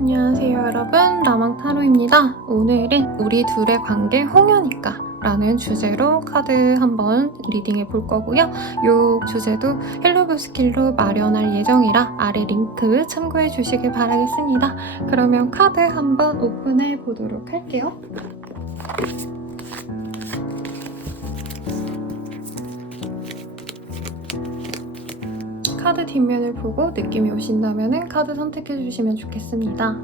안녕하세요 여러분, 라망타로입니다. 오늘은 우리 둘의 관계 홍연일까? 라는 주제로 카드 한번 리딩해 볼 거고요. 이 주제도 헬로브 스킬로 마련할 예정이라 아래 링크 참고해 주시길 바라겠습니다. 그러면 카드 한번 오픈해 보도록 할게요. 카드 뒷면을 보고 느낌이 오신다면 카드 선택해 주시면 좋겠습니다.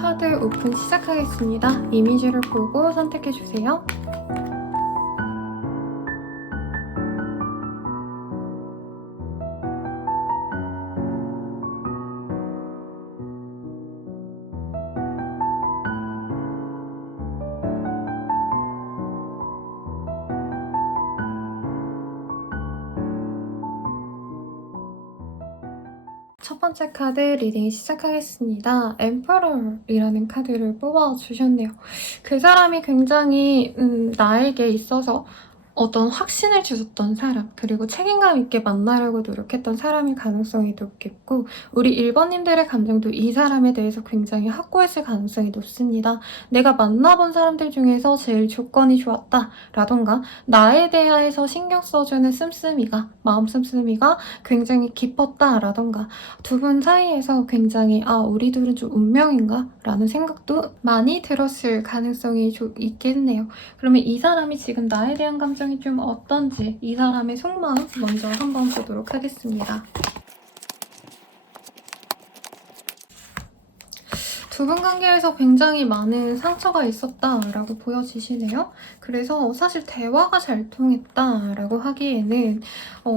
카드 오픈 시작하겠습니다. 이미지를 보고 선택해 주세요. 첫 번째 카드 리딩 시작하겠습니다. 엠퍼러이라는 카드를 뽑아주셨네요. 그 사람이 굉장히 나에게 있어서 어떤 확신을 주셨던 사람, 그리고 책임감 있게 만나려고 노력했던 사람일 가능성이 높겠고, 우리 1번님들의 감정도 이 사람에 대해서 굉장히 확고했을 가능성이 높습니다. 내가 만나본 사람들 중에서 제일 조건이 좋았다 라던가 나에 대해서 신경 써주는 씀씀이가, 마음 씀씀이가 굉장히 깊었다 라던가 두 분 사이에서 굉장히 우리 둘은 좀 운명인가? 라는 생각도 많이 들었을 가능성이 있겠네요. 그러면 이 사람이 지금 나에 대한 감정이 좀 어떤지 이 사람의 속마음 먼저 한번 보도록 하겠습니다. 두 분 관계에서 굉장히 많은 상처가 있었다라고 보여지시네요. 그래서 사실 대화가 잘 통했다라고 하기에는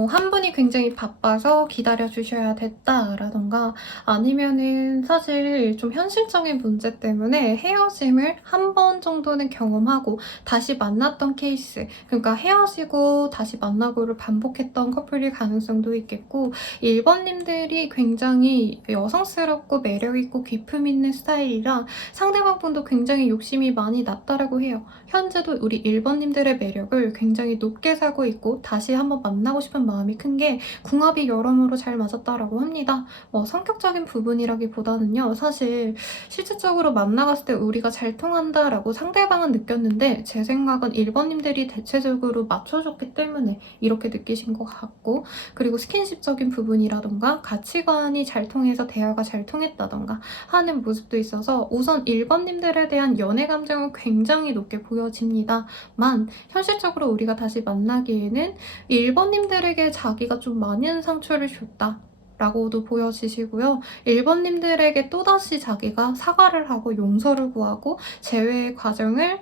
한 분이 굉장히 바빠서 기다려주셔야 됐다라던가 아니면은 사실 좀 현실적인 문제 때문에 헤어짐을 한 번 정도는 경험하고 다시 만났던 케이스, 그러니까 헤어지고 다시 만나고를 반복했던 커플일 가능성도 있겠고 1번님들이 굉장히 여성스럽고 매력있고 귀품 있는 스타일이라 상대방 분도 굉장히 욕심이 많이 났다라고 해요. 현재도 우리 1번님들의 매력을 굉장히 높게 사고 있고 다시 한번 만나고 싶은 마음이 큰 게 궁합이 여러모로 잘 맞았다라고 합니다. 성격적인 부분이라기보다는요. 사실 실질적으로 만나갔을 때 우리가 잘 통한다라고 상대방은 느꼈는데 제 생각은 1번님들이 대체적으로 맞춰줬기 때문에 이렇게 느끼신 것 같고, 그리고 스킨십적인 부분이라던가 가치관이 잘 통해서 대화가 잘 통했다던가 하는 모습도 있어서 우선 1번님들에 대한 연애 감정은 굉장히 높게 보여집니다만 현실적으로 우리가 다시 만나기에는 1번님들에게 자기가 좀 많은 상처를 줬다 라고도 보여지시고요. 1번님들에게 또다시 자기가 사과를 하고 용서를 구하고 재회의 과정을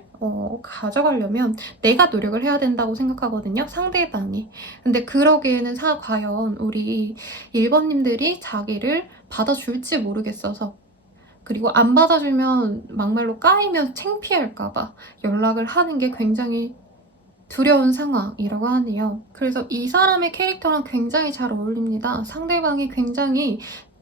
가져가려면 내가 노력을 해야 된다고 생각하거든요. 상대방이. 근데 그러기에는 과연 우리 1번님들이 자기를 받아줄지 모르겠어서, 그리고 안 받아주면 막말로 까이면 창피할까봐 연락을 하는 게 굉장히 두려운 상황이라고 하네요. 그래서 이 사람의 캐릭터랑 굉장히 잘 어울립니다. 상대방이 굉장히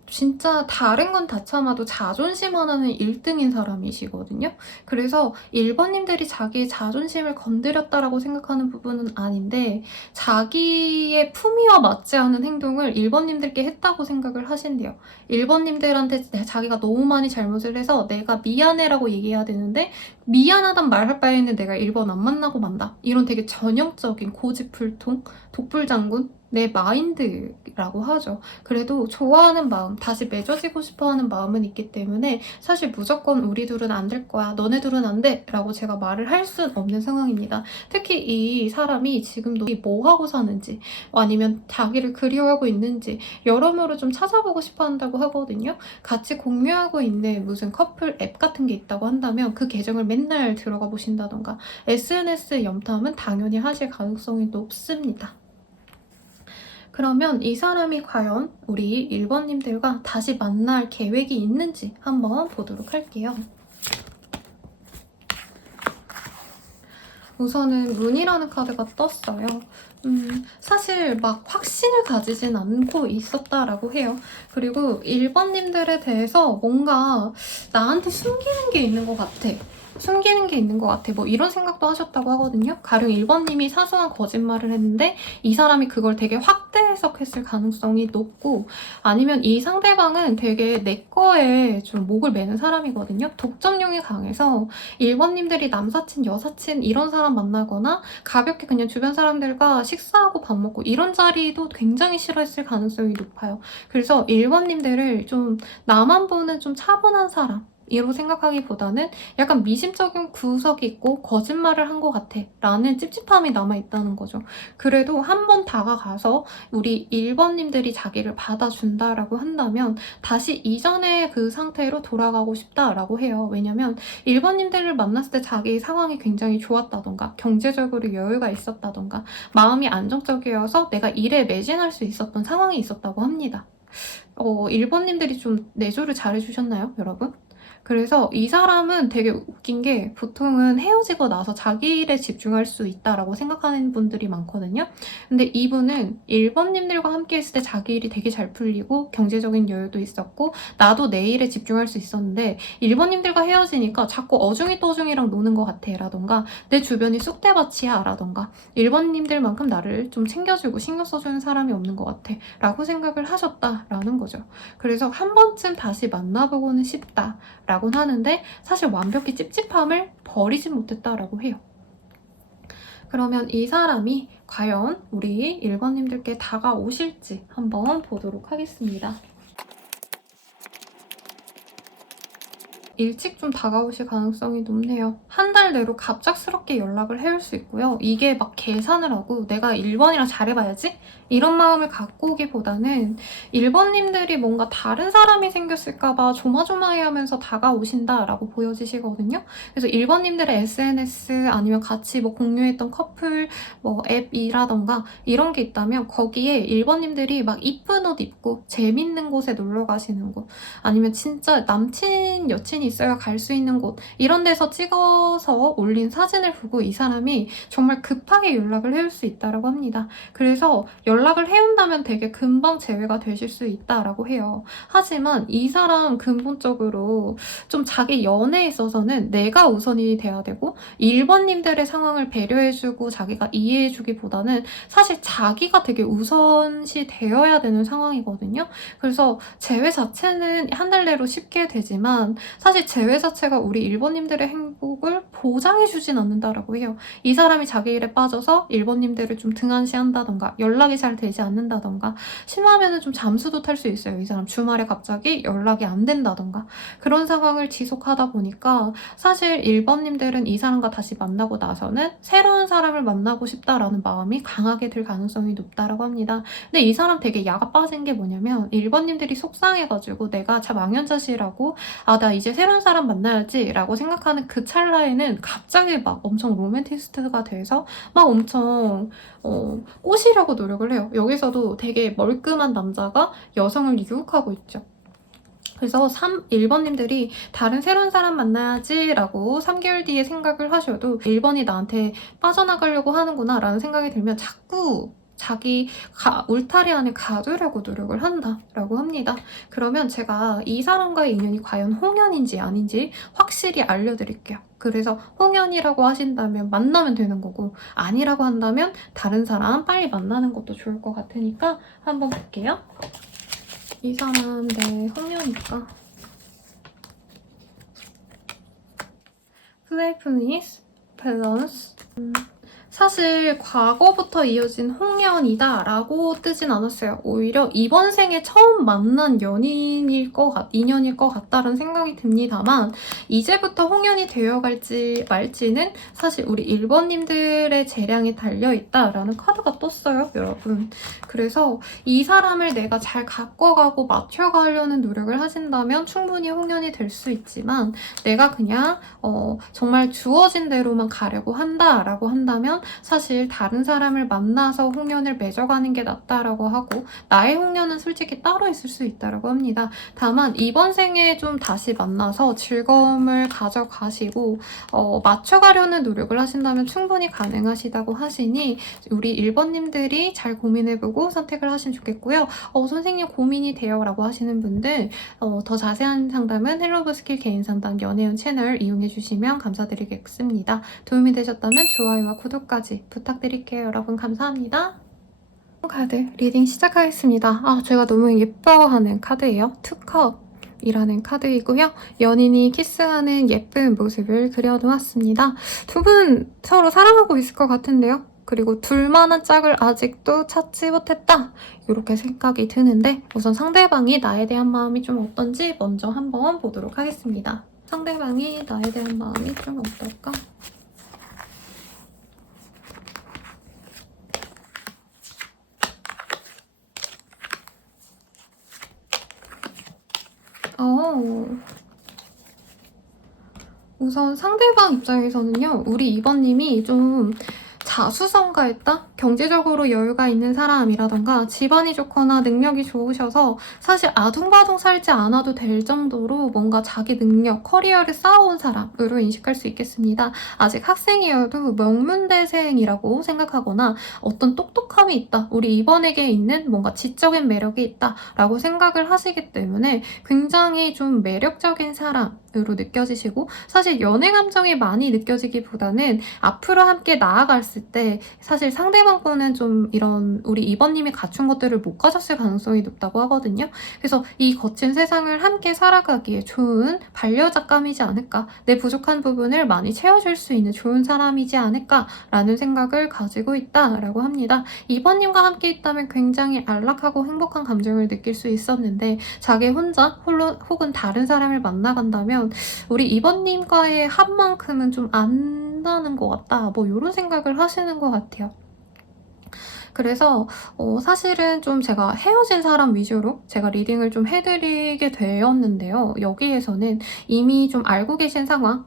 진짜 다른 건 다 참아도 자존심 하나는 1등인 사람이시거든요. 그래서 1번님들이 자기의 자존심을 건드렸다라고 생각하는 부분은 아닌데 자기의 품위와 맞지 않은 행동을 1번님들께 했다고 생각을 하신대요. 1번님들한테 자기가 너무 많이 잘못을 해서 내가 미안해라고 얘기해야 되는데 미안하단 말할 바에는 내가 1번 안 만나고 만다. 이런 되게 전형적인 고집불통, 독불장군, 내 마인드라고 하죠. 그래도 좋아하는 마음, 다시 맺어지고 싶어하는 마음은 있기 때문에 사실 무조건 우리 둘은 안 될 거야, 너네 둘은 안 돼 라고 제가 말을 할 순 없는 상황입니다. 특히 이 사람이 지금도 뭐 하고 사는지 아니면 자기를 그리워하고 있는지 여러모로 좀 찾아보고 싶어 한다고 하거든요. 같이 공유하고 있는 무슨 커플 앱 같은 게 있다고 한다면 그 계정을 맨날 들어가 보신다던가 SNS 염탐은 당연히 하실 가능성이 높습니다. 그러면 이 사람이 과연 우리 1번님들과 다시 만날 계획이 있는지 한번 보도록 할게요. 우선은 문이라는 카드가 떴어요. 사실 막 확신을 가지진 않고 있었다라고 해요. 그리고 1번님들에 대해서 뭔가 나한테 숨기는 게 있는 것 같아. 숨기는 게 있는 것 같아. 뭐 이런 생각도 하셨다고 하거든요. 가령 1번님이 사소한 거짓말을 했는데 이 사람이 그걸 되게 확대 해석했을 가능성이 높고, 아니면 이 상대방은 되게 내 거에 좀 목을 매는 사람이거든요. 독점용이 강해서 1번님들이 남사친, 여사친 이런 사람 만나거나 가볍게 그냥 주변 사람들과 식사하고 밥 먹고 이런 자리도 굉장히 싫어했을 가능성이 높아요. 그래서 1번님들을 좀 나만 보는 좀 차분한 사람 이로 생각하기보다는 약간 미심쩍은 구석이 있고 거짓말을 한 것 같아 라는 찝찝함이 남아있다는 거죠. 그래도 한 번 다가가서 우리 1번님들이 자기를 받아준다라고 한다면 다시 이전의 그 상태로 돌아가고 싶다라고 해요. 왜냐면 1번님들을 만났을 때 자기 상황이 굉장히 좋았다던가 경제적으로 여유가 있었다던가 마음이 안정적이어서 내가 일에 매진할 수 있었던 상황이 있었다고 합니다. 1번님들이 좀 내조를 잘해주셨나요, 여러분? 그래서 이 사람은 되게 웃긴 게 보통은 헤어지고 나서 자기 일에 집중할 수 있다라고 생각하는 분들이 많거든요. 근데 이분은 1번님들과 함께 있을 때 자기 일이 되게 잘 풀리고 경제적인 여유도 있었고 나도 내 일에 집중할 수 있었는데 1번님들과 헤어지니까 자꾸 어중이떠중이랑 노는 것 같아 라던가 내 주변이 쑥대밭이야 라던가 1번님들만큼 나를 좀 챙겨주고 신경 써주는 사람이 없는 것 같아 라고 생각을 하셨다라는 거죠. 그래서 한 번쯤 다시 만나보고는 싶다 라고 하는데 사실 완벽히 찝찝함을 버리진 못했다라고 해요. 그러면 이 사람이 과연 우리 1번님들께 다가오실지 한번 보도록 하겠습니다. 일찍 좀 다가오실 가능성이 높네요. 한 달 내로 갑작스럽게 연락을 해올 수 있고요. 이게 막 계산을 하고 내가 1번이랑 잘해봐야지? 이런 마음을 갖고 오기보다는 1번님들이 뭔가 다른 사람이 생겼을까봐 조마조마해하면서 다가오신다라고 보여지시거든요. 그래서 1번님들의 SNS 아니면 같이 뭐 공유했던 커플 뭐 앱이라던가 이런 게 있다면 거기에 1번님들이 막 이쁜 옷 입고 재밌는 곳에 놀러 가시는 곳 아니면 진짜 남친 여친이 있어야 갈 수 있는 곳 이런 데서 찍어서 올린 사진을 보고 이 사람이 정말 급하게 연락을 해올 수 있다고 합니다. 그래서 연락을 해온다면 되게 금방 재회가 되실 수 있다라고 해요. 하지만 이 사람 근본적으로 좀 자기 연애에 있어서는 내가 우선이 돼야 되고 1번님들의 상황을 배려해주고 자기가 이해해주기보다는 사실 자기가 되게 우선시 되어야 되는 상황이거든요. 그래서 재회 자체는 한 달 내로 쉽게 되지만 사실 재회 자체가 우리 1번님들의 행복을 보장해주진 않는다라고 해요. 이 사람이 자기 일에 빠져서 1번님들을 좀 등한시한다던가 연락이 잘 되지 않는다던가 심하면은 좀 잠수도 탈 수 있어요. 이 사람 주말에 갑자기 연락이 안 된다던가 그런 상황을 지속하다 보니까 사실 1번님들은 이 사람과 다시 만나고 나서는 새로운 사람을 만나고 싶다라는 마음이 강하게 들 가능성이 높다라고 합니다. 근데 이 사람 되게 야가 빠진 게 뭐냐면 1번님들이 속상해가지고 내가 참 망연자실하고 나 이제 새로운 사람 만나야지 라고 생각하는 그 찰나에는 갑자기 막 엄청 로맨티스트가 돼서 막 엄청 꼬시려고 노력을 해요. 여기서도 되게 멀끔한 남자가 여성을 유혹하고 있죠. 그래서 1번님들이 다른 새로운 사람 만나야지 라고 3개월 뒤에 생각을 하셔도 1번이 나한테 빠져나가려고 하는구나 라는 생각이 들면 자꾸 자기 울타리 안에 가두려고 노력을 한다라고 합니다. 그러면 제가 이 사람과의 인연이 과연 홍연인지 아닌지 확실히 알려드릴게요. 그래서 홍연이라고 하신다면 만나면 되는 거고 아니라고 한다면 다른 사람 빨리 만나는 것도 좋을 것 같으니까 한번 볼게요. 이 사람 홍연일까? 플레이풀니스, 밸런스 사실 과거부터 이어진 홍연이다 라고 뜨진 않았어요. 오히려 이번 생에 처음 만난 인연일 것 같다는 생각이 듭니다만 이제부터 홍연이 되어갈지 말지는 사실 우리 1번님들의 재량이 달려있다라는 카드가 떴어요, 여러분. 그래서 이 사람을 내가 잘 가꿔가고 맞춰가려는 노력을 하신다면 충분히 홍연이 될 수 있지만 내가 그냥 정말 주어진 대로만 가려고 한다라고 한다면 사실 다른 사람을 만나서 홍련을 맺어가는 게 낫다라고 하고 나의 홍련은 솔직히 따로 있을 수 있다라고 합니다. 다만 이번 생에 좀 다시 만나서 즐거움을 가져가시고 맞춰가려는 노력을 하신다면 충분히 가능하시다고 하시니 우리 1번님들이 잘 고민해보고 선택을 하시면 좋겠고요. 선생님 고민이 돼요 라고 하시는 분들 더 자세한 상담은 헬로브스킬 개인 상담 연애운 채널 이용해주시면 감사드리겠습니다. 도움이 되셨다면 좋아요와 구독까지 부탁드릴게요. 여러분 감사합니다. 카드 리딩 시작하겠습니다. 제가 너무 예뻐하는 카드예요. 투컵이라는 카드이고요. 연인이 키스하는 예쁜 모습을 그려놓았습니다. 두 분 서로 사랑하고 있을 것 같은데요. 그리고 둘만한 짝을 아직도 찾지 못했다. 이렇게 생각이 드는데 우선 상대방이 나에 대한 마음이 좀 어떤지 먼저 한번 보도록 하겠습니다. 상대방이 나에 대한 마음이 좀 어떨까? 우선 상대방 입장에서는요. 우리 2번님이 좀 자수성가했다? 경제적으로 여유가 있는 사람이라던가 집안이 좋거나 능력이 좋으셔서 사실 아둥바둥 살지 않아도 될 정도로 뭔가 자기 능력, 커리어를 쌓아온 사람으로 인식할 수 있겠습니다. 아직 학생이어도 명문대생이라고 생각하거나 어떤 똑똑함이 있다. 우리 2번에게 있는 뭔가 지적인 매력이 있다라고 생각을 하시기 때문에 굉장히 좀 매력적인 사람으로 느껴지시고 사실 연애 감정이 많이 느껴지기보다는 앞으로 함께 나아갔을 때 사실 상대방 거는 좀 이런 우리 2번님이 갖춘 것들을 못 가졌을 가능성이 높다고 하거든요. 그래서 이 거친 세상을 함께 살아가기에 좋은 반려작감이지 않을까, 내 부족한 부분을 많이 채워줄 수 있는 좋은 사람이지 않을까라는 생각을 가지고 있다라고 합니다. 2번님과 함께 있다면 굉장히 안락하고 행복한 감정을 느낄 수 있었는데 자기 혼자 혹은 다른 사람을 만나간다면 우리 2번님과의 합만큼은 좀 안 나는 것 같다. 뭐 이런 생각을 하시는 것 같아요. 그래서 사실은 좀 제가 헤어진 사람 위주로 제가 리딩을 좀 해드리게 되었는데요. 여기에서는 이미 좀 알고 계신 상황,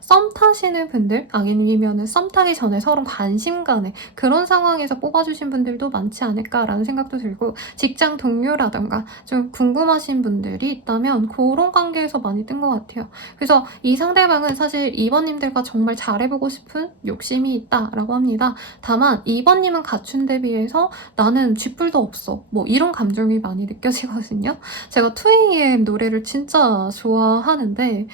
썸 타시는 분들 아니면은 썸 타기 전에 서로 관심 가는 그런 상황에서 뽑아주신 분들도 많지 않을까라는 생각도 들고 직장 동료라던가 좀 궁금하신 분들이 있다면 그런 관계에서 많이 뜬 것 같아요. 그래서 이 상대방은 사실 2번님들과 정말 잘해보고 싶은 욕심이 있다라고 합니다. 다만 2번님은 갖춘 데 비해서 나는 쥐뿔도 없어 뭐 이런 감정이 많이 느껴지거든요. 제가 2AM 노래를 진짜 좋아하는데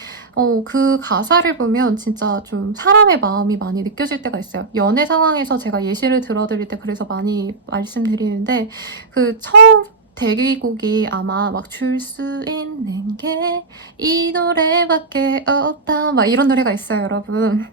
그 가사를 보면 진짜 좀 사람의 마음이 많이 느껴질 때가 있어요. 연애 상황에서 제가 예시를 들어드릴 때 그래서 많이 말씀드리는데 그 처음 데뷔곡이 아마 막 줄 수 있는 게 이 노래밖에 없다 막 이런 노래가 있어요, 여러분.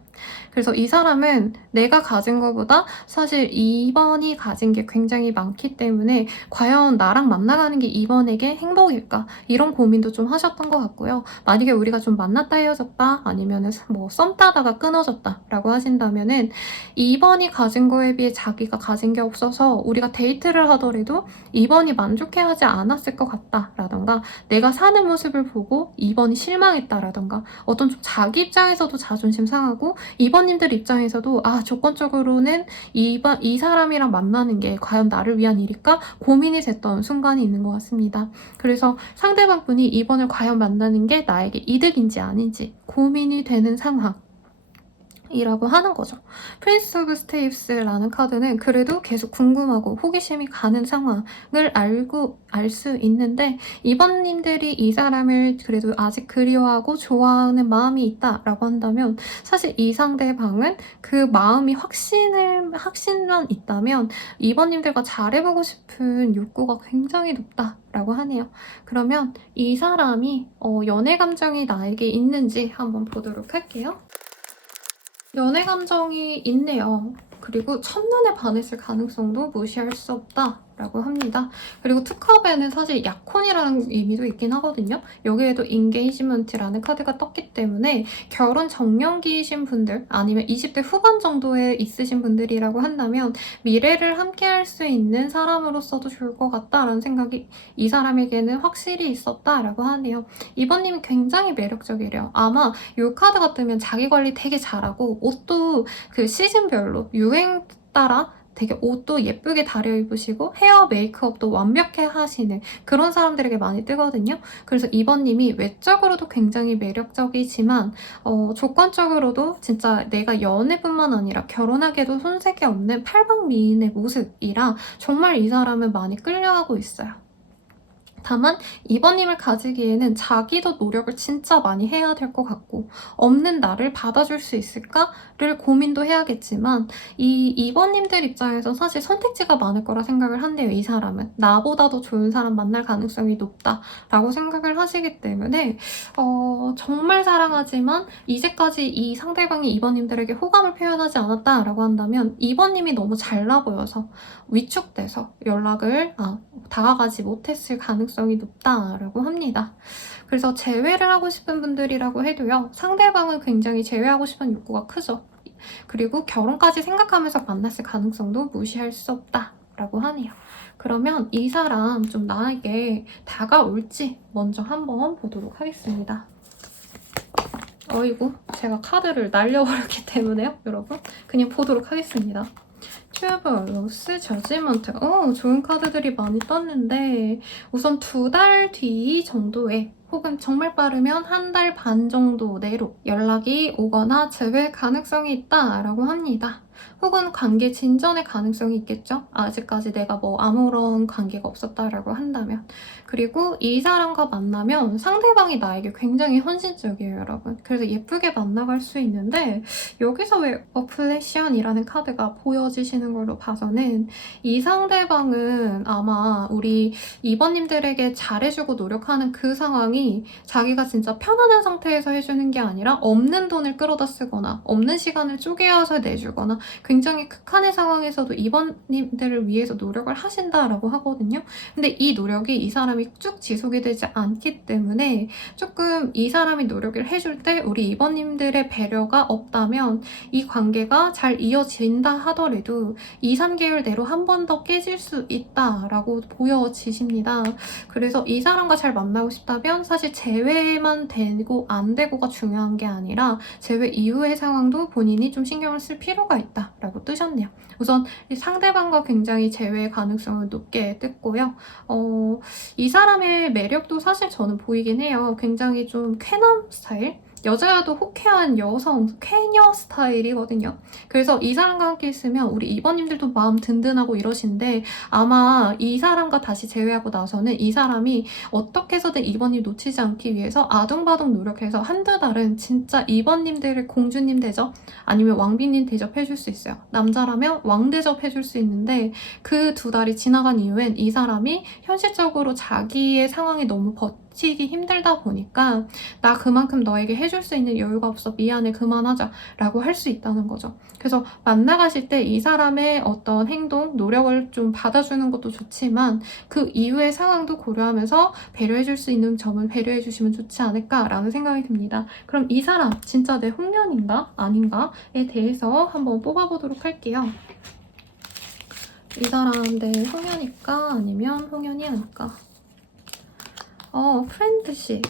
그래서 이 사람은 내가 가진 것보다 사실 2번이 가진 게 굉장히 많기 때문에 과연 나랑 만나가는 게 2번에게 행복일까? 이런 고민도 좀 하셨던 것 같고요. 만약에 우리가 좀 만났다 헤어졌다 아니면은 뭐 썸 타다가 끊어졌다 라고 하신다면은 2번이 가진 거에 비해 자기가 가진 게 없어서 우리가 데이트를 하더라도 2번이 만족해하지 않았을 것 같다 라던가 내가 사는 모습을 보고 2번이 실망했다라던가 어떤 좀 자기 입장에서도 자존심 상하고 2번님들 입장에서도 조건적으로는 이 사람이랑 만나는 게 과연 나를 위한 일일까? 고민이 됐던 순간이 있는 것 같습니다. 그래서 상대방 분이 2번을 과연 만나는 게 나에게 이득인지 아닌지 고민이 되는 상황 이라고 하는 거죠. 프린스 오브 스테이프스라는 카드는 그래도 계속 궁금하고 호기심이 가는 상황을 알 수 있는데 2번님들이 이 사람을 그래도 아직 그리워하고 좋아하는 마음이 있다라고 한다면 사실 이 상대방은 그 마음이 확신만 있다면 2번님들과 잘해보고 싶은 욕구가 굉장히 높다라고 하네요. 그러면 이 사람이 연애 감정이 나에게 있는지 한번 보도록 할게요. 연애 감정이 있네요. 그리고 첫눈에 반했을 가능성도 무시할 수 없다 라고 합니다. 그리고 투컵에는 사실 약혼이라는 의미도 있긴 하거든요. 여기에도 인게이지먼트라는 카드가 떴기 때문에 결혼 정년기이신 분들 아니면 20대 후반 정도에 있으신 분들이라고 한다면 미래를 함께 할 수 있는 사람으로서도 좋을 것 같다라는 생각이 이 사람에게는 확실히 있었다라고 하네요. 이번님이 굉장히 매력적이래요. 아마 이 카드가 뜨면 자기 관리 되게 잘하고 옷도 그 시즌별로 유행 따라 되게 옷도 예쁘게 다려 입으시고 헤어 메이크업도 완벽해 하시는 그런 사람들에게 많이 뜨거든요. 그래서 이번님이 외적으로도 굉장히 매력적이지만 조건적으로도 진짜 내가 연애뿐만 아니라 결혼하기에도 손색이 없는 팔방미인의 모습이라 정말 이 사람은 많이 끌려하고 있어요. 다만 이번님을 가지기에는 자기도 노력을 진짜 많이 해야 될 것 같고 없는 나를 받아줄 수 있을까를 고민도 해야겠지만 이 이번님들 입장에서 사실 선택지가 많을 거라 생각을 한대요. 이 사람은 나보다도 좋은 사람 만날 가능성이 높다라고 생각을 하시기 때문에 정말 사랑하지만 이제까지 이 상대방이 이번님들에게 호감을 표현하지 않았다라고 한다면 이번님이 너무 잘나 보여서 위축돼서 연락을 다가가지 못했을 가능성이 높다라고 합니다. 그래서 재회를 하고 싶은 분들이라고 해도요. 상대방은 굉장히 재회하고 싶은 욕구가 크죠. 그리고 결혼까지 생각하면서 만났을 가능성도 무시할 수 없다라고 하네요. 그러면 이 사람 좀 나에게 다가올지 먼저 한번 보도록 하겠습니다. 어이구, 제가 카드를 날려버렸기 때문에요, 여러분. 그냥 보도록 하겠습니다. 튜브, 로스, 저지먼트. 좋은 카드들이 많이 떴는데 우선 2달 뒤 정도에 혹은 정말 빠르면 1달 반 정도 내로 연락이 오거나 재회 가능성이 있다라고 합니다. 혹은 관계 진전의 가능성이 있겠죠? 아직까지 내가 뭐 아무런 관계가 없었다라고 한다면. 그리고 이 사람과 만나면 상대방이 나에게 굉장히 헌신적이에요, 여러분. 그래서 예쁘게 만나갈 수 있는데 여기서 왜 어플래션이라는 카드가 보여지시는 걸로 봐서는 이 상대방은 아마 우리 2번님들에게 잘해주고 노력하는 그 상황이 자기가 진짜 편안한 상태에서 해주는 게 아니라 없는 돈을 끌어다 쓰거나 없는 시간을 쪼개어서 내주거나 굉장히 극한의 상황에서도 2번님들을 위해서 노력을 하신다라고 하거든요. 근데 이 노력이 이 사람이 쭉 지속이 되지 않기 때문에 조금 이 사람이 노력을 해줄 때 우리 2번님들의 배려가 없다면 이 관계가 잘 이어진다 하더라도 2, 3개월 내로 한 번 더 깨질 수 있다라고 보여지십니다. 그래서 이 사람과 잘 만나고 싶다면 사실 재회만 되고 안 되고가 중요한 게 아니라 재회 이후의 상황도 본인이 좀 신경을 쓸 필요가 있다라고 뜨셨네요. 우선 상대방과 굉장히 재회 가능성을 높게 뜯고요. 이 사람의 매력도 사실 저는 보이긴 해요. 굉장히 좀 쾌남 스타일? 여자여도 호쾌한 여성, 쾌녀 스타일이거든요. 그래서 이 사람과 함께 있으면 우리 이번님들도 마음 든든하고 이러신데 아마 이 사람과 다시 재회하고 나서는 이 사람이 어떻게 해서든 이번님 놓치지 않기 위해서 아둥바둥 노력해서 한두 달은 진짜 이번님들을 공주님 대접 아니면 왕비님 대접해줄 수 있어요. 남자라면 왕 대접해줄 수 있는데 그 2달이 지나간 이후엔 이 사람이 현실적으로 자기의 상황이 너무 버티기 힘들다 보니까 나 그만큼 너에게 해줄 수 있는 여유가 없어 미안해 그만하자 라고 할 수 있다는 거죠. 그래서 만나가실 때 이 사람의 어떤 행동, 노력을 좀 받아주는 것도 좋지만 그 이후의 상황도 고려하면서 배려해줄 수 있는 점을 배려해주시면 좋지 않을까라는 생각이 듭니다. 그럼 이 사람 진짜 내 홍련인가 아닌가에 대해서 한번 뽑아보도록 할게요. 이 사람 내 홍련일까 아니면 홍련이 아닐까? 프렌드십.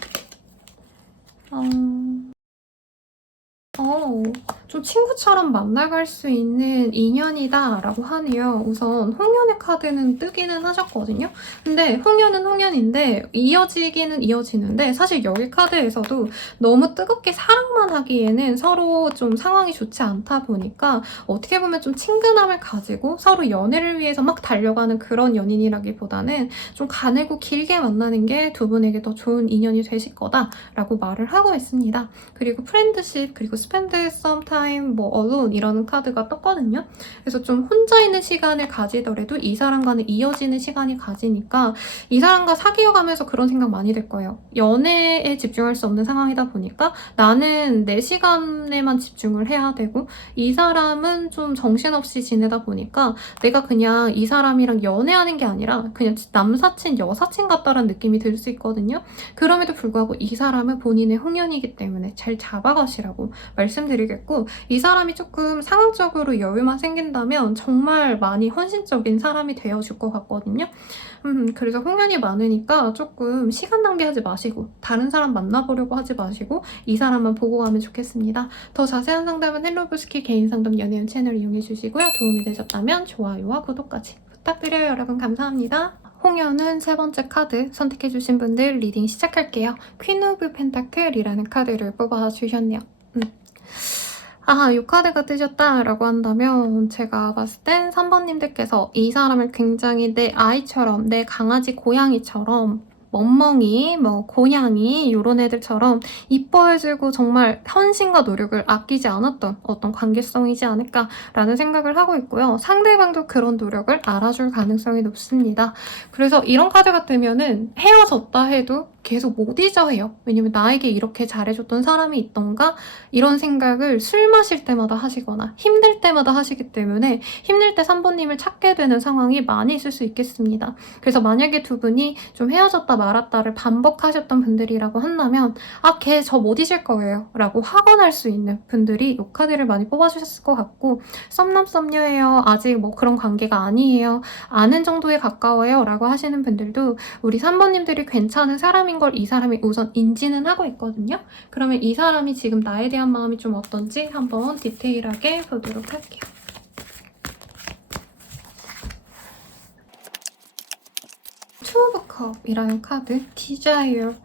좀 친구처럼 만나갈 수 있는 인연이다 라고 하네요. 우선 홍련의 카드는 뜨기는 하셨거든요. 근데 홍련은 홍련인데 이어지기는 이어지는데 사실 여기 카드에서도 너무 뜨겁게 사랑만 하기에는 서로 좀 상황이 좋지 않다 보니까 어떻게 보면 좀 친근함을 가지고 서로 연애를 위해서 막 달려가는 그런 연인이라기보다는 좀 가늘고 길게 만나는 게 두 분에게 더 좋은 인연이 되실 거다 라고 말을 하고 있습니다. 그리고 프렌드십 그리고 스펜드 썸 타임 time 뭐 alone 이라는 카드가 떴거든요. 그래서 좀 혼자 있는 시간을 가지더라도 이 사람과는 이어지는 시간이 가지니까 이 사람과 사귀어가면서 그런 생각 많이 들 거예요. 연애에 집중할 수 없는 상황이다 보니까 나는 내 시간에만 집중을 해야 되고 이 사람은 좀 정신없이 지내다 보니까 내가 그냥 이 사람이랑 연애하는 게 아니라 그냥 남사친, 여사친 같다라는 느낌이 들 수 있거든요. 그럼에도 불구하고 이 사람은 본인의 흥연이기 때문에 잘 잡아가시라고 말씀드리겠고, 이 사람이 조금 상황적으로 여유만 생긴다면 정말 많이 헌신적인 사람이 되어줄 것 같거든요. 그래서 흥연이 많으니까 조금 시간 낭비하지 마시고 다른 사람 만나보려고 하지 마시고 이 사람만 보고 가면 좋겠습니다. 더 자세한 상담은 헬로브스키 개인상담 연애운 채널 이용해주시고요. 도움이 되셨다면 좋아요와 구독까지 부탁드려요. 여러분 감사합니다. 홍연은 세 번째 카드 선택해주신 분들 리딩 시작할게요. 퀸 오브 펜타클이라는 카드를 뽑아주셨네요. 이 카드가 뜨셨다라고 한다면 제가 봤을 땐 3번님들께서 이 사람을 굉장히 내 아이처럼, 내 강아지, 고양이처럼 멍멍이, 고양이 이런 애들처럼 이뻐해주고 정말 헌신과 노력을 아끼지 않았던 어떤 관계성이지 않을까라는 생각을 하고 있고요. 상대방도 그런 노력을 알아줄 가능성이 높습니다. 그래서 이런 카드가 뜨면은 헤어졌다 해도 계속 못 잊어 해요. 왜냐면 나에게 이렇게 잘해줬던 사람이 있던가 이런 생각을 술 마실 때마다 하시거나 힘들 때마다 하시기 때문에 힘들 때 3번님을 찾게 되는 상황이 많이 있을 수 있겠습니다. 그래서 만약에 두 분이 좀 헤어졌다 말았다를 반복하셨던 분들이라고 한다면 걔 저 못 잊을 거예요 라고 확언할 수 있는 분들이 이 카드를 많이 뽑아주셨을 것 같고, 썸남 썸녀예요, 아직 그런 관계가 아니에요, 아는 정도에 가까워요 라고 하시는 분들도 우리 3번님들이 괜찮은 사람인 걸 이 사람이 우선 인지는 하고 있거든요. 그러면 이 사람이 지금 나에 대한 마음이 좀 어떤지 한번 디테일하게 보도록 할게요. 투 오브 컵이라는 카드, Desire.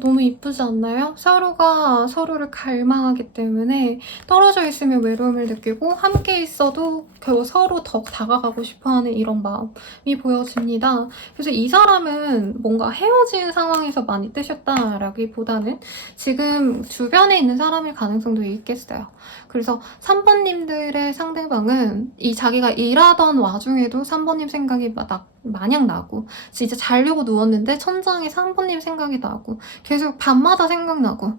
너무 이쁘지 않나요? 서로가 서로를 갈망하기 때문에 떨어져 있으면 외로움을 느끼고 함께 있어도 겨우 서로 더 다가가고 싶어하는 이런 마음이 보여집니다. 그래서 이 사람은 뭔가 헤어진 상황에서 많이 뜨셨다라기보다는 지금 주변에 있는 사람일 가능성도 있겠어요. 그래서 3번님들의 상대방은 자기가 일하던 와중에도 3번님 생각이 마냥 나고, 진짜 자려고 누웠는데 천장에 3번님 생각이 나고 계속 밤마다 생각나고,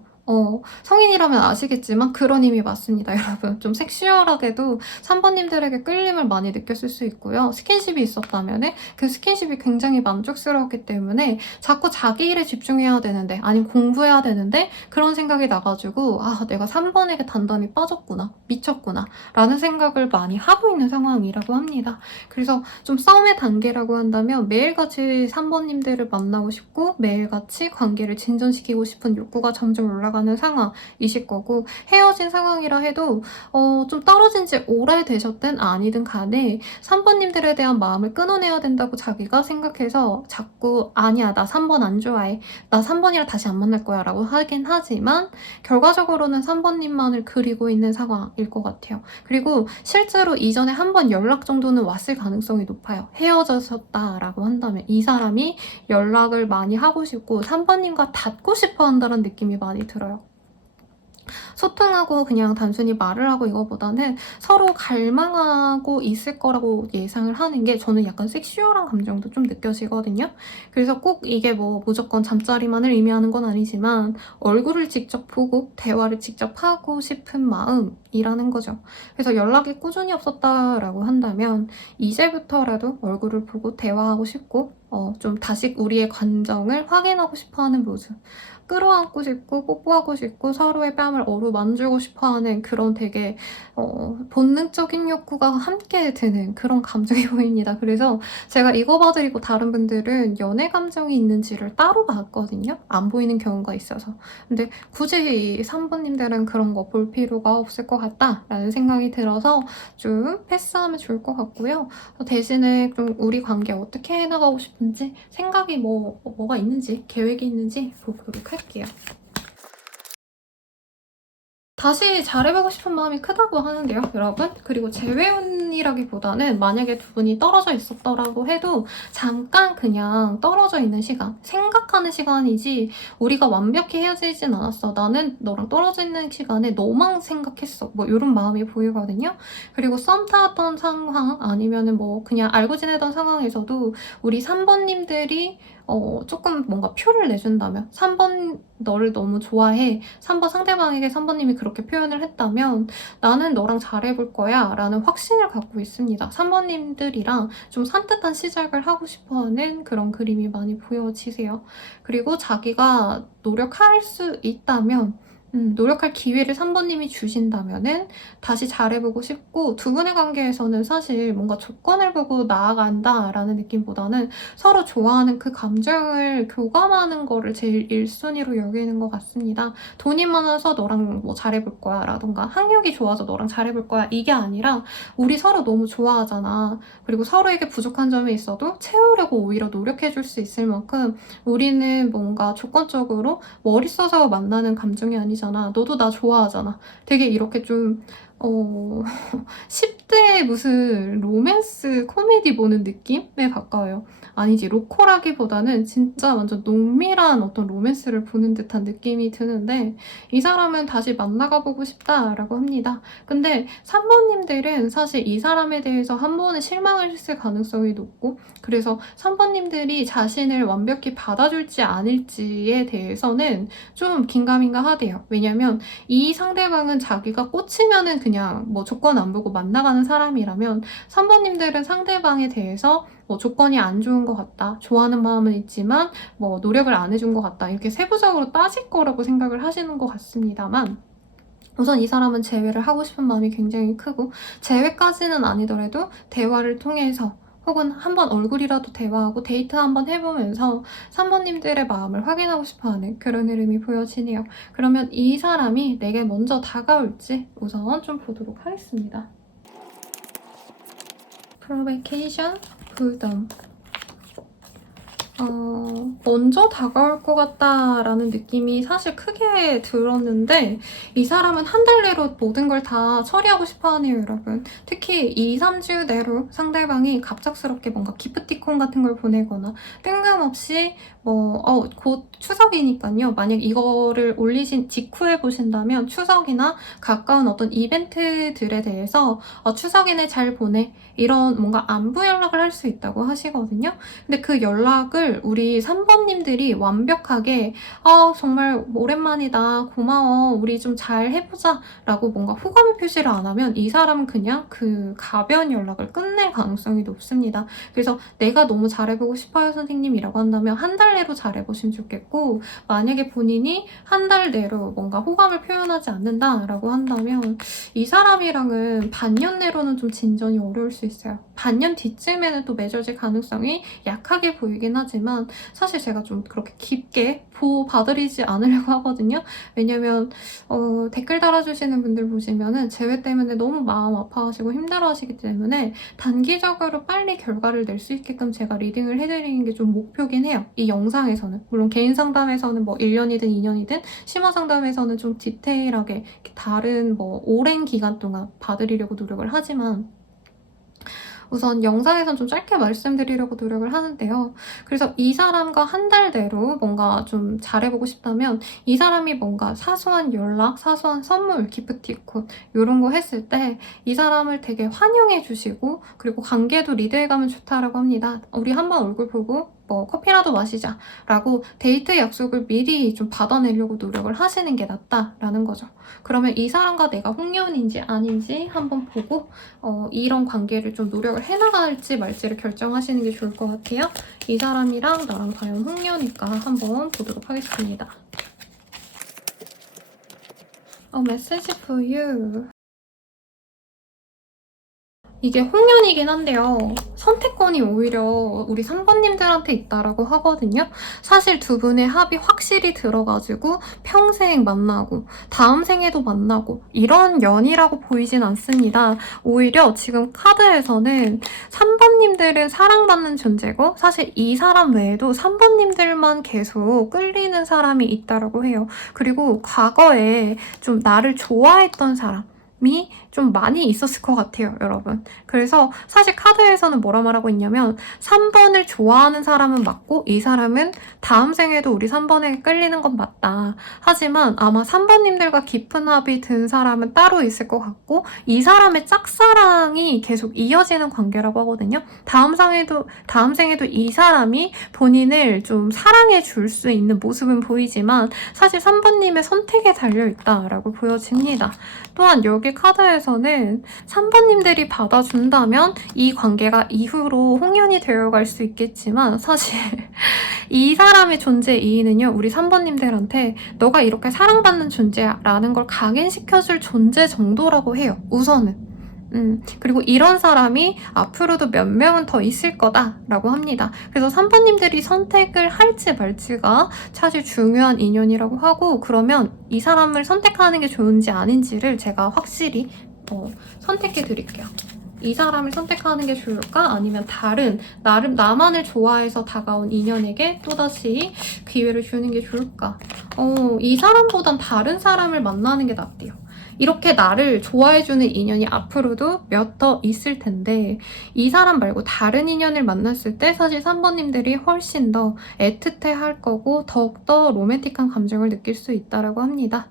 성인이라면 아시겠지만 그런 의미 맞습니다, 여러분. 좀 섹슈얼하게도 3번님들에게 끌림을 많이 느꼈을 수 있고요. 스킨십이 있었다면 그 스킨십이 굉장히 만족스러웠기 때문에 자꾸 자기 일에 집중해야 되는데, 아니면 공부해야 되는데 그런 생각이 나가지고 내가 3번에게 단단히 빠졌구나, 미쳤구나 라는 생각을 많이 하고 있는 상황이라고 합니다. 그래서 좀 싸움의 단계라고 한다면 매일같이 3번님들을 만나고 싶고 매일같이 관계를 진전시키고 싶은 욕구가 점점 올라가는 상황이실 거고, 헤어진 상황이라 해도 좀 떨어진 지 오래되셨든 아니든 간에 3번님들에 대한 마음을 끊어내야 된다고 자기가 생각해서 자꾸 아니야, 나 3번 안 좋아해, 나 3번이랑 다시 안 만날 거야 라고 하긴 하지만 결과적으로는 3번님만을 그리고 있는 상황일 것 같아요. 그리고 실제로 이전에 한 번 연락 정도는 왔을 가능성이 높아요. 헤어졌었다라고 한다면 이 사람이 연락을 많이 하고 싶고 3번님과 닿고 싶어 한다는 느낌이 많이 들어요. 소통하고 그냥 단순히 말을 하고 이거보다는 서로 갈망하고 있을 거라고 예상을 하는 게 저는 약간 섹슈얼한 감정도 좀 느껴지거든요. 그래서 꼭 이게 무조건 잠자리만을 의미하는 건 아니지만 얼굴을 직접 보고 대화를 직접 하고 싶은 마음이라는 거죠. 그래서 연락이 꾸준히 없었다라고 한다면 이제부터라도 얼굴을 보고 대화하고 싶고 좀 다시 우리의 감정을 확인하고 싶어하는 모습, 끌어안고 싶고 뽀뽀하고 싶고 서로의 뺨을 어루만지고 싶어하는 그런 되게 본능적인 욕구가 함께 드는 그런 감정이 보입니다. 그래서 제가 이거 봐드리고 다른 분들은 연애 감정이 있는지를 따로 봤거든요. 안 보이는 경우가 있어서. 근데 굳이 3번님들은 그런 거 볼 필요가 없을 것 같다라는 생각이 들어서 좀 패스하면 좋을 것 같고요. 대신에 좀 우리 관계 어떻게 해나가고 싶은지 생각이 뭐가 있는지 계획이 있는지 보도록 할게요. 다시 잘해보고 싶은 마음이 크다고 하는데요, 여러분. 그리고 재회운이라기보다는 만약에 두 분이 떨어져 있었더라고 해도 잠깐 그냥 떨어져 있는 시간, 생각하는 시간이지 우리가 완벽히 헤어지진 않았어. 나는 너랑 떨어져 있는 시간에 너만 생각했어. 뭐 이런 마음이 보이거든요. 그리고 썸 타던 상황 아니면은 뭐 그냥 알고 지내던 상황에서도 우리 3번님들이 조금 뭔가 표를 내준다면 3번 너를 너무 좋아해. 3번 상대방에게 3번님이 그렇게 표현을 했다면 나는 너랑 잘해볼 거야 라는 확신을 갖고 있습니다. 3번님들이랑 좀 산뜻한 시작을 하고 싶어하는 그런 그림이 많이 보여지세요. 그리고 자기가 노력할 수 있다면 노력할 기회를 3번님이 주신다면은 다시 잘해보고 싶고 두 분의 관계에서는 사실 뭔가 조건을 보고 나아간다라는 느낌보다는 서로 좋아하는 그 감정을 교감하는 거를 제일 1순위로 여기는 것 같습니다. 돈이 많아서 너랑 뭐 잘해볼 거야 라던가 학력이 좋아서 너랑 잘해볼 거야 이게 아니라 우리 서로 너무 좋아하잖아. 그리고 서로에게 부족한 점이 있어도 채우려고 오히려 노력해줄 수 있을 만큼 우리는 뭔가 조건적으로 머리 써서 만나는 감정이 아니잖아. 너도 나 좋아하잖아. 되게 이렇게 좀 10대 무슨 로맨스 코미디 보는 느낌에 가까워요. 아니지, 로코라기보다는 진짜 완전 농밀한 어떤 로맨스를 보는 듯한 느낌이 드는데 이 사람은 다시 만나가 보고 싶다라고 합니다. 근데 3번님들은 사실 이 사람에 대해서 한 번은 실망을 했을 가능성이 높고 그래서 3번님들이 자신을 완벽히 받아줄지 않을지에 대해서는 좀 긴가민가하대요. 왜냐면 이 상대방은 자기가 꽂히면은 그냥 뭐 조건 안 보고 만나가는 사람이라면 3번님들은 상대방에 대해서 뭐 조건이 안 좋은 것 같다, 좋아하는 마음은 있지만 뭐 노력을 안 해준 것 같다 이렇게 세부적으로 따질 거라고 생각을 하시는 것 같습니다만 우선 이 사람은 재회를 하고 싶은 마음이 굉장히 크고 재회까지는 아니더라도 대화를 통해서 혹은 한번 얼굴이라도 대화하고 데이트 한번 해보면서 3번님들의 마음을 확인하고 싶어하는 그런 흐름이 보여지네요. 그러면 이 사람이 내게 먼저 다가올지 우선 좀 보도록 하겠습니다. 프로베케이션, 불덤. 먼저 다가올 것 같다라는 느낌이 사실 크게 들었는데 이 사람은 한 달 내로 모든 걸 다 처리하고 싶어하네요, 여러분. 특히 2, 3주 내로 상대방이 갑작스럽게 뭔가 기프티콘 같은 걸 보내거나 뜬금없이 곧 추석이니까요. 만약 이거를 올리신 직후에 보신다면 추석이나 가까운 어떤 이벤트들에 대해서 추석에는 잘 보내 이런 뭔가 안부 연락을 할 수 있다고 하시거든요. 근데 그 연락을 우리 3번님들이 완벽하게 정말 오랜만이다, 고마워, 우리 좀 잘 해보자 라고 뭔가 호감의 표시를 안 하면 이 사람은 그냥 그 가벼운 연락을 끝낼 가능성이 높습니다. 그래서 내가 너무 잘해보고 싶어요 선생님이라고 한다면 한 달 내로 잘해보시면 좋겠고 만약에 본인이 한 달 내로 뭔가 호감을 표현하지 않는다라고 한다면 이 사람이랑은 반년 내로는 좀 진전이 어려울 수 있어요. 반년 뒤쯤에는 또 맺어질 가능성이 약하게 보이긴 하지만 사실 제가 좀 그렇게 깊게 보호받으리지 않으려고 하거든요. 왜냐면 댓글 달아주시는 분들 보시면은 재회 때문에 너무 마음 아파하시고 힘들어하시기 때문에 단기적으로 빨리 결과를 낼 수 있게끔 제가 리딩을 해드리는 게 좀 목표긴 해요. 이 영상에서는. 물론 개인 상담에서는 뭐 1년이든 2년이든 심화 상담에서는 좀 디테일하게 다른 뭐 오랜 기간 동안 봐드리려고 노력을 하지만 우선 영상에선 좀 짧게 말씀드리려고 노력을 하는데요. 그래서 이 사람과 한 달 내로 뭔가 좀 잘해보고 싶다면 이 사람이 뭔가 사소한 연락, 사소한 선물, 기프티콘 이런 거 했을 때 이 사람을 되게 환영해 주시고 그리고 관계도 리드해가면 좋다라고 합니다. 우리 한번 얼굴 보고 뭐 커피라도 마시자 라고 데이트 약속을 미리 좀 받아내려고 노력을 하시는 게 낫다라는 거죠. 그러면 이 사람과 내가 홍련인지 아닌지 한번 보고 이런 관계를 좀 노력을 해나갈지 말지를 결정하시는 게 좋을 것 같아요. 이 사람이랑 나랑 과연 홍련일까 한번 보도록 하겠습니다. A message for you. 이게 홍련이긴 한데요. 선택권이 오히려 우리 3번님들한테 있다라고 하거든요. 사실 두 분의 합이 확실히 들어가지고 평생 만나고 다음 생에도 만나고 이런 연이라고 보이진 않습니다. 오히려 지금 카드에서는 3번님들은 사랑받는 존재고 사실 이 사람 외에도 3번님들만 계속 끌리는 사람이 있다라고 해요. 그리고 과거에 좀 나를 좋아했던 사람이 좀 많이 있었을 것 같아요, 여러분. 그래서 사실 카드에서는 뭐라 말하고 있냐면 3번을 좋아하는 사람은 맞고 이 사람은 다음 생에도 우리 3번에게 끌리는 건 맞다. 하지만 아마 3번님들과 깊은 합이 든 사람은 따로 있을 것 같고 이 사람의 짝사랑이 계속 이어지는 관계라고 하거든요. 다음 생에도 이 사람이 본인을 좀 사랑해 줄 수 있는 모습은 보이지만 사실 3번님의 선택에 달려있다라고 보여집니다. 또한 여기 카드에서는 3번님들이 받아준다면 이 관계가 이후로 홍련이 되어갈 수 있겠지만 사실 이 사람의 존재 이유는요. 우리 3번님들한테 너가 이렇게 사랑받는 존재야라는 걸 각인시켜줄 존재 정도라고 해요. 우선은. 그리고 이런 사람이 앞으로도 몇 명은 더 있을 거다라고 합니다. 그래서 3번님들이 선택을 할지 말지가 사실 중요한 인연이라고 하고 그러면 이 사람을 선택하는 게 좋은지 아닌지를 제가 확실히 선택해 드릴게요. 이 사람을 선택하는 게 좋을까? 아니면 다른 나만을 좋아해서 다가온 인연에게 또다시 기회를 주는 게 좋을까? 이 사람보단 다른 사람을 만나는 게 낫대요. 이렇게 나를 좋아해주는 인연이 앞으로도 몇 더 있을 텐데 이 사람 말고 다른 인연을 만났을 때 사실 3번님들이 훨씬 더 애틋해할 거고 더욱더 로맨틱한 감정을 느낄 수 있다고 합니다.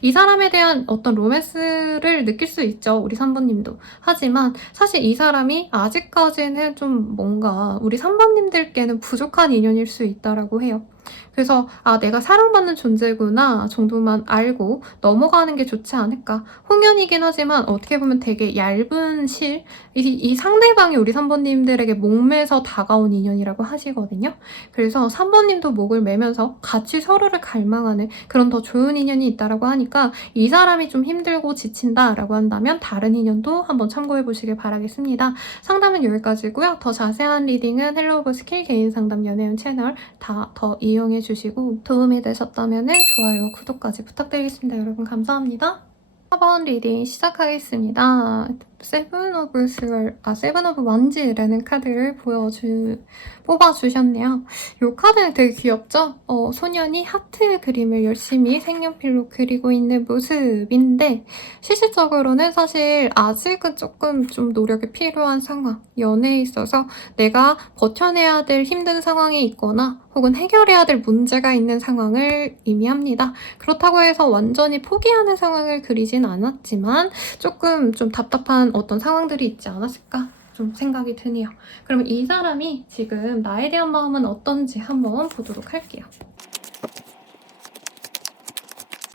이 사람에 대한 어떤 로맨스를 느낄 수 있죠. 우리 3번님도. 하지만 사실 이 사람이 아직까지는 좀 뭔가 우리 3번님들께는 부족한 인연일 수 있다고 해요. 그래서 내가 사랑받는 존재구나 정도만 알고 넘어가는 게 좋지 않을까. 홍연이긴 하지만 어떻게 보면 되게 얇은 실, 이 상대방이 우리 3번님들에게 목매서 다가온 인연이라고 하시거든요. 그래서 3번님도 목을 매면서 같이 서로를 갈망하는 그런 더 좋은 인연이 있다고 하니까 이 사람이 좀 힘들고 지친다라고 한다면 다른 인연도 한번 참고해 보시길 바라겠습니다. 상담은 여기까지고요. 더 자세한 리딩은 헬로우 스킬 개인 상담 연애운 채널 다 더 이용해 주시고 도움이 되셨다면 좋아요, 구독까지 부탁드리겠습니다. 여러분 감사합니다. 4번 리딩 시작하겠습니다. 세븐 오브 완지라는 카드를 뽑아주셨네요. 이 카드는 되게 귀엽죠? 소년이 하트 그림을 열심히 색연필로 그리고 있는 모습인데 실질적으로는 사실 아직은 조금 좀 노력이 필요한 상황, 연애에 있어서 내가 버텨내야 될 힘든 상황이 있거나 혹은 해결해야 될 문제가 있는 상황을 의미합니다. 그렇다고 해서 완전히 포기하는 상황을 그리진 않았지만 조금 좀 답답한 어떤 상황들이 있지 않았을까? 좀 생각이 드네요. 그럼 이 사람이 지금 나에 대한 마음은 어떤지 한번 보도록 할게요.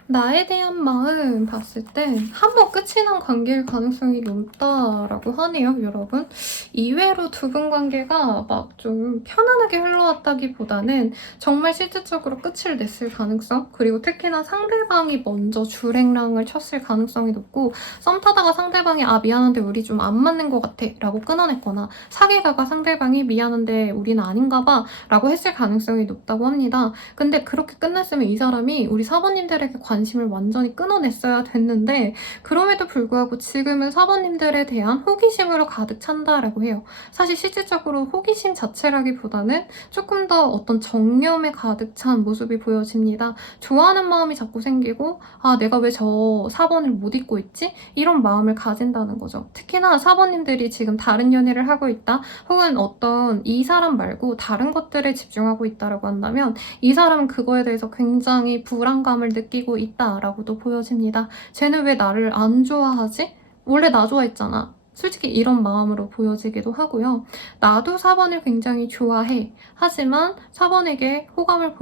나에 대한 마음 봤을 때 한번 끝이 난 관계일 가능성이 높다라고 하네요, 여러분. 이외로 두 분 관계가 막 좀 편안하게 흘러왔다기보다는 정말 실질적으로 끝을 냈을 가능성, 그리고 특히나 상대방이 먼저 줄행랑을 쳤을 가능성이 높고 썸 타다가 상대방이 미안한데 우리 좀 안 맞는 것 같아 라고 끊어냈거나 사귀다가 상대방이 미안한데 우리는 아닌가 봐 라고 했을 가능성이 높다고 합니다. 근데 그렇게 끝냈으면 이 사람이 우리 사모님들에게 관심을 완전히 끊어냈어야 됐는데 그럼에도 불구하고 지금은 사모님들에 대한 호기심으로 가득 찬다라고 해요. 사실 실질적으로 호기심 자체라기보다는 조금 더 어떤 정념에 가득 찬 모습이 보여집니다. 좋아하는 마음이 자꾸 생기고 내가 왜 저 4번을 못 잊고 있지? 이런 마음을 가진다는 거죠. 특히나 4번님들이 지금 다른 연애를 하고 있다 혹은 어떤 이 사람 말고 다른 것들에 집중하고 있다라고 한다면 이 사람은 그거에 대해서 굉장히 불안감을 느끼고 있다라고도 보여집니다. 쟤는 왜 나를 안 좋아하지? 원래 나 좋아했잖아. 솔직히 이런 마음으로 보여지기도 하고요. 나도 4번을 굉장히 좋아해. 하지만 4번에게 호감을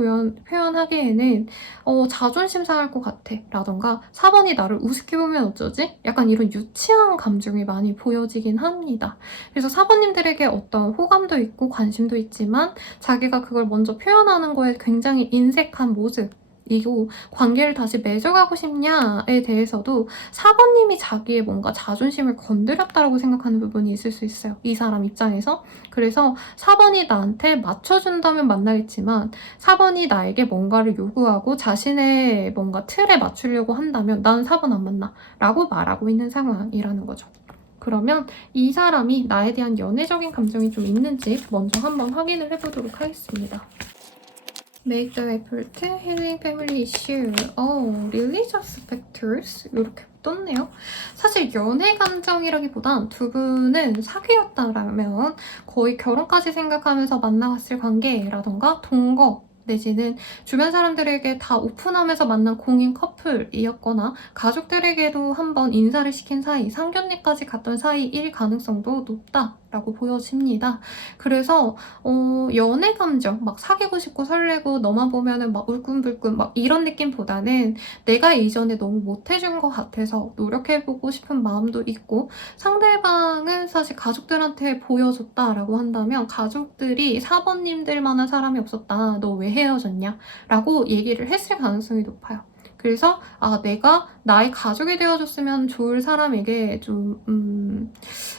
표현하기에는 자존심 상할 것 같아. 라던가 4번이 나를 우습게 보면 어쩌지? 약간 이런 유치한 감정이 많이 보여지긴 합니다. 그래서 4번님들에게 어떤 호감도 있고 관심도 있지만 자기가 그걸 먼저 표현하는 거에 굉장히 인색한 모습, 이거 관계를 다시 맺어가고 싶냐에 대해서도 4번님이 자기의 뭔가 자존심을 건드렸다라고 생각하는 부분이 있을 수 있어요. 이 사람 입장에서. 그래서 4번이 나한테 맞춰준다면 만나겠지만 4번이 나에게 뭔가를 요구하고 자신의 뭔가 틀에 맞추려고 한다면 난 4번 안 만나 라고 말하고 있는 상황이라는 거죠. 그러면 이 사람이 나에 대한 연애적인 감정이 좀 있는지 먼저 한번 확인을 해보도록 하겠습니다. Make the effort, healing family issue, religious factors 이렇게 떴네요. 사실 연애 감정이라기보단 두 분은 사귀었다라면 거의 결혼까지 생각하면서 만나왔을 관계라던가 동거 내지는 주변 사람들에게 다 오픈하면서 만난 공인 커플이었거나 가족들에게도 한번 인사를 시킨 사이, 상견례까지 갔던 사이일 가능성도 높다라고 보여집니다. 그래서 연애 감정, 막 사귀고 싶고 설레고 너만 보면은 막 울끈불끈 막 이런 느낌보다는 내가 이전에 너무 못해준 것 같아서 노력해보고 싶은 마음도 있고 상대방은 사실 가족들한테 보여줬다라고 한다면 가족들이 4번님들만한 사람이 없었다. 너 왜 헤어졌냐? 라고 얘기를 했을 가능성이 높아요. 그래서 내가 나의 가족이 되어줬으면 좋을 사람에게 좀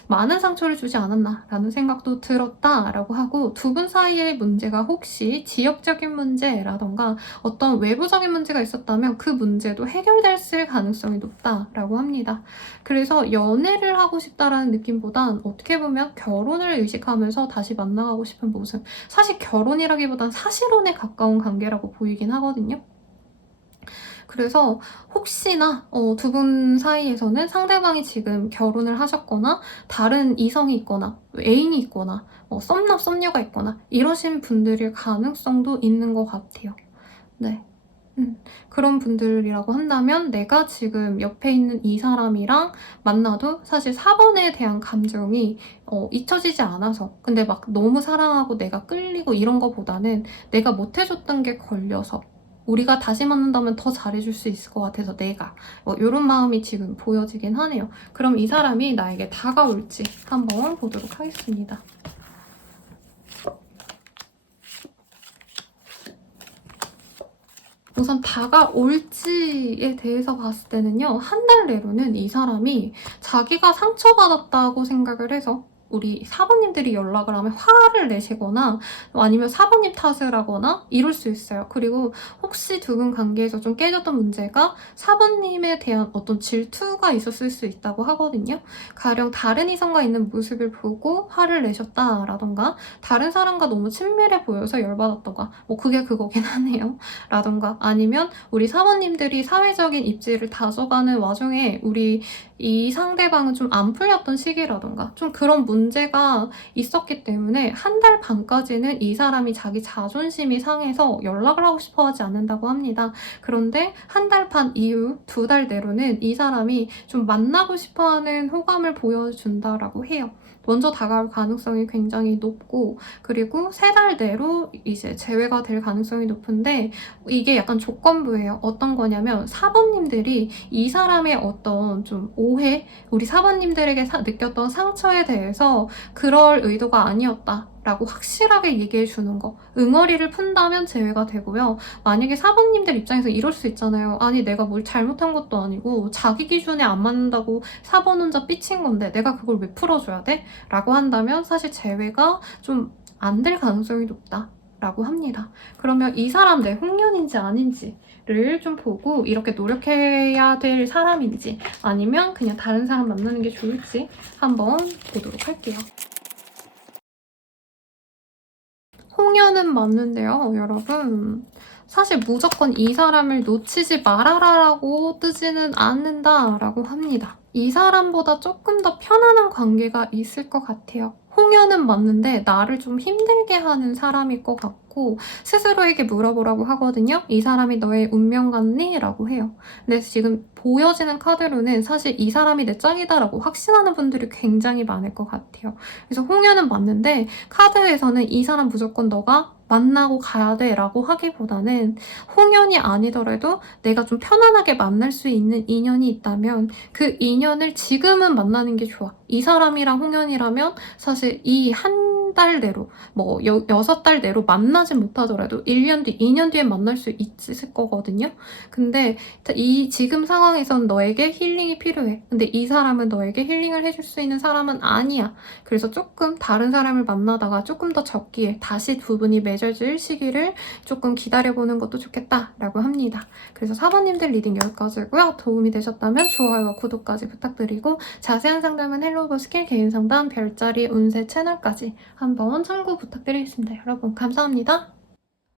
많은 상처를 주지 않았나 라는 생각도 들었다라고 하고 두 분 사이의 문제가 혹시 지역적인 문제라던가 어떤 외부적인 문제가 있었다면 그 문제도 해결됐을 가능성이 높다라고 합니다. 그래서 연애를 하고 싶다라는 느낌보단 어떻게 보면 결혼을 의식하면서 다시 만나가고 싶은 모습, 사실 결혼이라기보단 사실혼에 가까운 관계라고 보이긴 하거든요. 그래서 혹시나 두 분 사이에서는 상대방이 지금 결혼을 하셨거나 다른 이성이 있거나 애인이 있거나 썸남 썸녀가 있거나 이러신 분들일 가능성도 있는 것 같아요. 네. 그런 분들이라고 한다면 내가 지금 옆에 있는 이 사람이랑 만나도 사실 4번에 대한 감정이 잊혀지지 않아서 근데 막 너무 사랑하고 내가 끌리고 이런 거보다는 내가 못해줬던 게 걸려서 우리가 다시 만난다면 더 잘해줄 수 있을 것 같아서 내가 이런 마음이 지금 보여지긴 하네요. 그럼 이 사람이 나에게 다가올지 한번 보도록 하겠습니다. 우선 다가올지에 대해서 봤을 때는요. 한 달 내로는 이 사람이 자기가 상처받았다고 생각을 해서 우리 4번님들이 연락을 하면 화를 내시거나 아니면 4번님 탓을 하거나 이럴 수 있어요. 그리고 혹시 두 분 관계에서 좀 깨졌던 문제가 4번님에 대한 어떤 질투가 있었을 수 있다고 하거든요. 가령 다른 이성과 있는 모습을 보고 화를 내셨다라던가 다른 사람과 너무 친밀해 보여서 열받았던가 그게 그거긴 하네요. 라던가 아니면 우리 4번님들이 사회적인 입지를 다져가는 와중에 우리 이 상대방은 좀 안 풀렸던 시기라던가 좀 그런 문제가 있었기 때문에 한 달 반까지는 이 사람이 자기 자존심이 상해서 연락을 하고 싶어 하지 않는다고 합니다. 그런데 한 달 반 이후 2달 내로는 이 사람이 좀 만나고 싶어 하는 호감을 보여준다라고 해요. 먼저 다가올 가능성이 굉장히 높고 그리고 3달 내로 이제 재회가 될 가능성이 높은데 이게 약간 조건부예요. 어떤 거냐면 4번님들이 이 사람의 어떤 좀 오해, 우리 4번님들에게 느꼈던 상처에 대해서 그럴 의도가 아니었다. 라고 확실하게 얘기해 주는 거. 응어리를 푼다면 제외가 되고요. 만약에 4번님들 입장에서 이럴 수 있잖아요. 아니 내가 뭘 잘못한 것도 아니고 자기 기준에 안 맞는다고 4번 혼자 삐친 건데 내가 그걸 왜 풀어줘야 돼? 라고 한다면 사실 제외가 좀 안 될 가능성이 높다. 라고 합니다. 그러면 이 사람 내 홍련인지 아닌지를 좀 보고 이렇게 노력해야 될 사람인지 아니면 그냥 다른 사람 만나는 게 좋을지 한번 보도록 할게요. 홍련은 맞는데요, 여러분. 사실 무조건 이 사람을 놓치지 말아라라고 뜨지는 않는다라고 합니다. 이 사람보다 조금 더 편안한 관계가 있을 것 같아요. 홍련은 맞는데 나를 좀 힘들게 하는 사람일 것 같고 스스로에게 물어보라고 하거든요. 이 사람이 너의 운명 같니? 라고 해요. 근데 지금 보여지는 카드로는 사실 이 사람이 내 짝이다라고 확신하는 분들이 굉장히 많을 것 같아요. 그래서 홍련은 맞는데 카드에서는 이 사람 무조건 너가 만나고 가야 돼 라고 하기보다는 홍련이 아니더라도 내가 좀 편안하게 만날 수 있는 인연이 있다면 그 인연을 지금은 만나는 게 좋아. 이 사람이랑 홍련이라면 사실 이 한 한 달 내로, 뭐 6달 내로 만나진 못하더라도 1년 뒤, 2년 뒤에 만날 수 있을 거거든요. 근데 이 지금 상황에선 너에게 힐링이 필요해. 근데 이 사람은 너에게 힐링을 해줄 수 있는 사람은 아니야. 그래서 조금 다른 사람을 만나다가 조금 더 적기에 다시 두 분이 맺어질 시기를 조금 기다려보는 것도 좋겠다라고 합니다. 그래서 4번님들 리딩 여기까지고요. 도움이 되셨다면 좋아요와 구독까지 부탁드리고 자세한 상담은 헬로버 스킬 개인 상담 별자리 운세 채널까지 한번 참고 부탁드리겠습니다. 여러분 감사합니다.